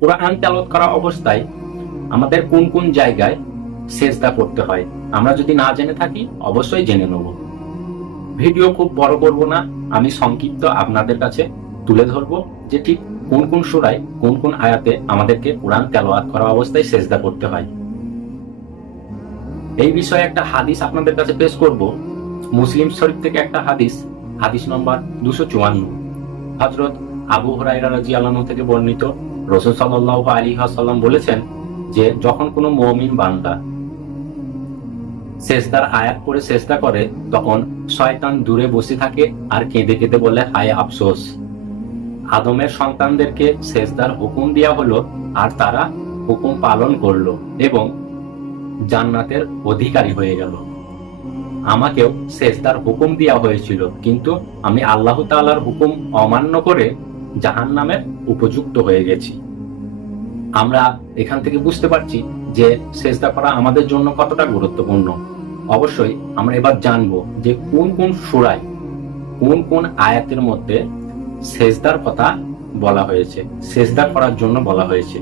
কোরআন তেলাওয়াত করা অবস্থায় আমাদের কোন কোন জায়গায় সেজদা করতে হয় আমরা যদি না জেনে থাকি অবশ্যই জেনে নেব। ভিডিও খুব বড় করব না, আমি সংক্ষিপ্ত আপনাদের কাছে তুলে ধরব যে ঠিক কোন কোন সূরায় কোন কোন আয়াতে আমাদেরকে কোরআন তেলাওয়াত করা অবস্থায় সেজদা করতে হয়। এই বিষয়ে একটা হাদিস আপনাদের কাছে পেশ করব। মুসলিম শরীফ থেকে একটা হাদিস, হাদিস নম্বর 254। হযরত আবু হুরায়রা রাদিয়াল্লাহু আনহু থেকে বর্ণিত, রাসূল সাল্লাল্লাহু আলাইহি ওয়াসাল্লাম বলেছেন যে যখন কোনো মুমিন বান্দা সেজদার আয়াত পড়ে সেজদা করে তখন শয়তান দূরে বসে থাকে আর কেঁদে কেঁদে বলে, হায় আফসোস, আদমের সন্তানদেরকে সেজদার হুকুম দেওয়া হলো আর তারা হুকুম পালন করলো এবং জান্নাতের অধিকারী হয়ে গেল। আমাকেও সেজদার হুকুম দেওয়া হয়েছিল, কিন্তু আমি আল্লাহ তাআলার হুকুম অমান্য করে জাহান্নামের উপযুক্ত হয়ে গেছি। আমরা এখান থেকে বুঝতে পারছি যে সেজদা করা আমাদের জন্য কতটা গুরুত্বপূর্ণ। অবশ্যই আমরা এবার জানবো যে কোন কোন সূরায় কোন কোন আয়াতের মধ্যে সেজদার কথা বলা হয়েছে, সেজদা করার জন্য বলা হয়েছে।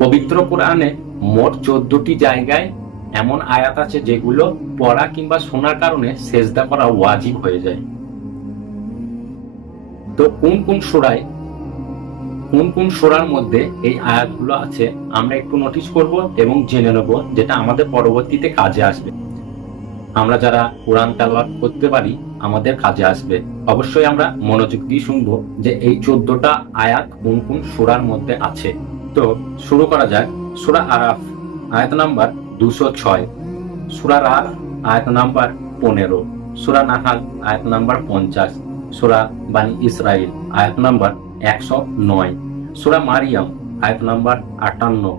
পবিত্র কোরআনে মোট 14টি জায়গায় এমন আয়াত আছে যেগুলো পড়া কিংবা শোনার কারণে সেজদা করা ওয়াজিব হয়ে যায়। তো কোন কোন সূরার মধ্যে এই আয়াতগুলো আছে আমরা একটু নোটিশ করব এবং জেনে নেব, যেটা আমাদের পরবর্তীতে কাজে আসবে। আমরা যারা কোরআন তেলাওয়াত করতে পারি আমাদের কাজে আসবে। অবশ্যই আমরা মনোযোগ দিয়ে শুনবো যে এই 14টা আয়াত কোন কোন সূরার মধ্যে আছে। তো শুরু করা যাক। সূরা আরাফ আয়াত নাম্বার 206, সূরা রাদ আয়াত নাম্বার 15, সূরা নাহাল আয়াত নাম্বার 50, সূরা বানি ইসরাইল আয়াত নাম্বার 109, সূরা মারিয়াম আয়াত নাম্বার 58,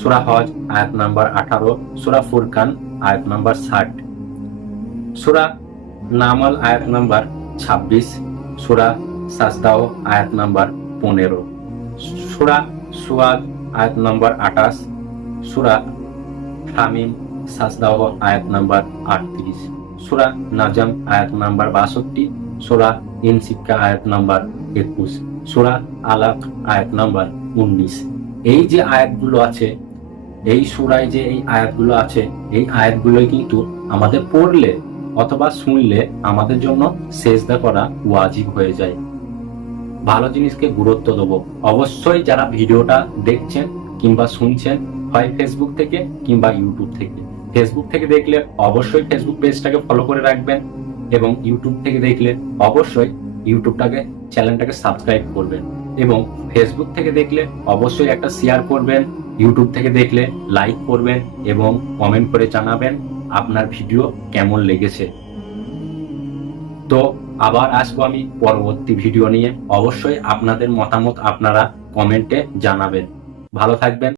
সূরা হজ আয়াত নাম্বার 18, সূরা ফুরকান আয়াত নাম্বার 60, সূরা নামল আয়াত নাম্বার 26, সূরা সাজদাও আয়াত নাম্বার 15, সূরা সুয়াদ আয়াত নাম্বার 28, সূরা হামিম সাজদাও আয়াত নাম্বার 38, সূরা নাজম আয়াত নাম্বার 62, সূরা ইনসিকা আয়াত নাম্বার 21, সূরা আলাক আয়াত নাম্বার 19। এই যে আয়াতগুলো আছে, এই সূরায় যে এই আয়াতগুলো আছে, এই আয়াতগুলোই কিন্তু আমাদের পড়লে অথবা শুনলে আমাদের জন্য সেজদা করা ওয়াজিব হয়ে যায়। ভালো জিনিসকে গুরুত্ব দেবো। অবশ্যই যারা ভিডিওটা দেখছেন কিংবা শুনছেন, হয় ফেসবুক থেকে কিংবা ইউটিউব থেকে। ফেসবুক থেকে দেখলে অবশ্যই ফেসবুক পেজটাকে ফলো করে রাখবেন এবং ইউটিউব থেকে দেখলে অবশ্যই চ্যানেলটাকে সাবস্ক্রাইব করবেন এবং ফেসবুক থেকে দেখলে অবশ্যই একটা শেয়ার করবেন, ইউটিউব থেকে দেখলে লাইক করবেন এবং কমেন্ট করে জানাবেন আপনার ভিডিও কেমন লেগেছে। তো আবার আসবো আমি পরবর্তী ভিডিও নিয়ে। অবশ্যই আপনাদের মতামত আপনারা কমেন্টে জানাবেন। ভালো থাকবেন।